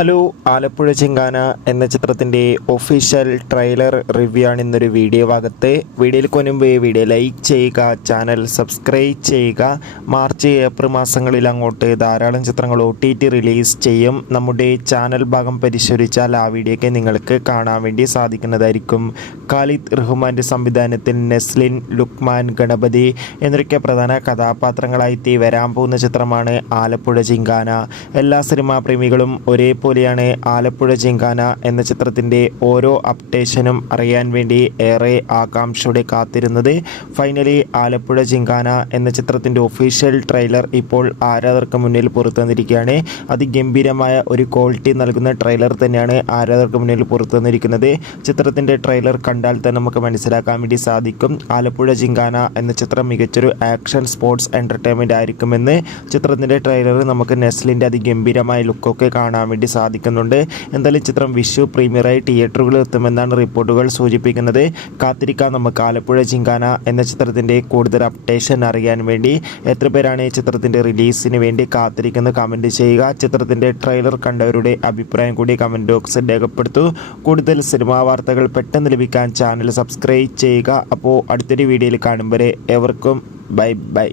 Hello, Alappuzha ചിങ്കാന എന്ന ചിത്രത്തിൻ്റെ official trailer review ആണ് ഇന്നൊരു വീഡിയോ ഭാഗത്ത്. വീഡിയോയിൽ മുൻപ് വീഡിയോ ലൈക്ക് ചെയ്യുക, ചാനൽ സബ്സ്ക്രൈബ് ചെയ്യുക. മാർച്ച് ഏപ്രിൽ മാസങ്ങളിൽ അങ്ങോട്ട് ധാരാളം ചിത്രങ്ങൾ OTT റിലീസ് ചെയ്യും. നമ്മുടെ ചാനൽ ഭാഗം പരിശോധിച്ചാൽ ആ വീഡിയോയ്ക്ക് നിങ്ങൾക്ക് കാണാൻ വേണ്ടി സാധിക്കുന്നതായിരിക്കും. ഖാലിദ് റഹ്മാൻ്റെ സംവിധാനത്തിൽ നെസ്ലിൻ, ലുക്മാൻ, ഗണപതി എന്നൊക്കെ പ്രധാന കഥാപാത്രങ്ങളായി വരാൻ പോകുന്ന ചിത്രമാണ് ആലപ്പുഴ ചിങ്കാന. എല്ലാ സിനിമാ പ്രേമികളും ഒരേപോലെയാണ് ആലപ്പുഴ ചിങ്കാന എന്ന ചിത്രത്തിൻ്റെ ഓരോ അപ്ഡേഷനും അറിയാൻ വേണ്ടി ഏറെ ആകാംക്ഷയോടെ കാത്തിരുന്നത്. ഫൈനലി ആലപ്പുഴ ചിങ്കാന എന്ന ചിത്രത്തിൻ്റെ ഒഫീഷ്യൽ ട്രെയിലർ ഇപ്പോൾ ആരാധകർക്ക് മുന്നിൽ പുറത്തു വന്നിരിക്കുകയാണ്. അതിഗംഭീരമായ ഒരു ക്വാളിറ്റി നൽകുന്ന ട്രെയിലർ തന്നെയാണ് ആരാധകർക്ക് മുന്നിൽ പുറത്തു വന്നിരിക്കുന്നത്. ചിത്രത്തിൻ്റെ ട്രെയിലർ കണ്ടാൽ തന്നെ നമുക്ക് മനസ്സിലാക്കാൻ വേണ്ടി സാധിക്കും ആലപ്പുഴ ചിങ്കാന എന്ന ചിത്രം മികച്ചൊരു ആക്ഷൻ സ്പോർട്സ് എൻ്റർടൈൻമെൻ്റ് ആയിരിക്കുമെന്ന്. ചിത്രത്തിൻ്റെ ട്രെയിലർ നമുക്ക് നെസ്ലിൻ്റെ അതിഗംഭീരമായ ലുക്കൊക്കെ കാണാൻ വേണ്ടി സാധിക്കുന്നുണ്ട്. എന്തായാലും ചിത്രം വിഷു പ്രീമിയറായി തിയേറ്ററുകളിൽ എത്തുമെന്നാണ് റിപ്പോർട്ടുകൾ സൂചിപ്പിക്കുന്നത്. കാത്തിരിക്കാം നമുക്ക് ആലപ്പുഴ ചിങ്കാന എന്ന ചിത്രത്തിൻ്റെ കൂടുതൽ അപ്ഡേഷൻ അറിയാൻ വേണ്ടി. എത്ര പേരാണ് ഈ ചിത്രത്തിൻ്റെ റിലീസിന് വേണ്ടി കാത്തിരിക്കുന്നത് കമൻറ്റ് ചെയ്യുക. ചിത്രത്തിൻ്റെ ട്രെയിലർ കണ്ടവരുടെ അഭിപ്രായം കൂടി കമൻറ്റ് ബോക്സിൽ രേഖപ്പെടുത്തൂ. കൂടുതൽ സിനിമാ വാർത്തകൾ പെട്ടെന്ന് ലഭിക്കാൻ ചാനൽ സബ്സ്ക്രൈബ് ചെയ്യുക. അപ്പോൾ അടുത്തൊരു വീഡിയോയിൽ കാണും വരെ എവർക്കും ബൈ ബൈ.